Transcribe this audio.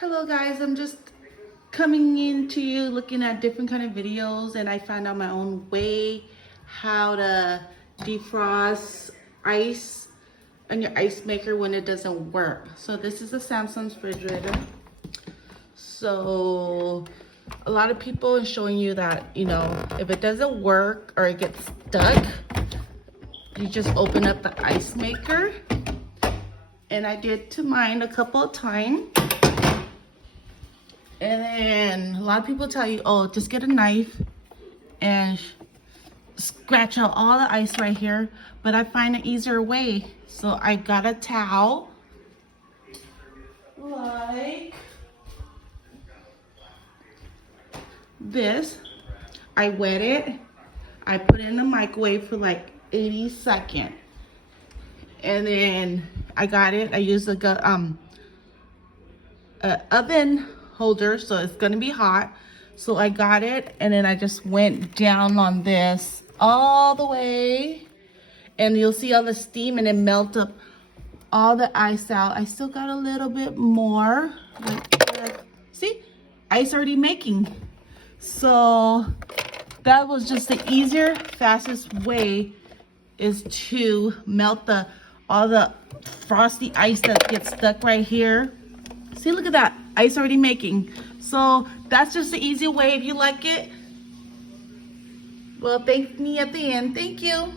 Hello guys, I'm just coming into you looking at different kind of videos, and I found out my own way how to defrost ice on your ice maker when it doesn't work. So this is a Samsung refrigerator. So a lot of people are showing you that, if it doesn't work or it gets stuck, you just open up the ice maker. And I did to mine a couple of times. And then a lot of people tell you, oh, just get a knife and scratch out all the ice right here. But I find an easier way. So I got a towel, like this. I wet it. I put it in the microwave for like 80 seconds. And then I got it. I used a oven holder, so it's gonna be hot. So I got it, and then I just went down on this all the way, and you'll see all the steam, and it melt up all the ice out. I still got a little bit more. See, ice already making. So that was just the easier, fastest way is to melt all the frosty ice that gets stuck right here. See, look at that, ice already making. So that's just the easy way. If you like it, well, thank me at the end. Thank you.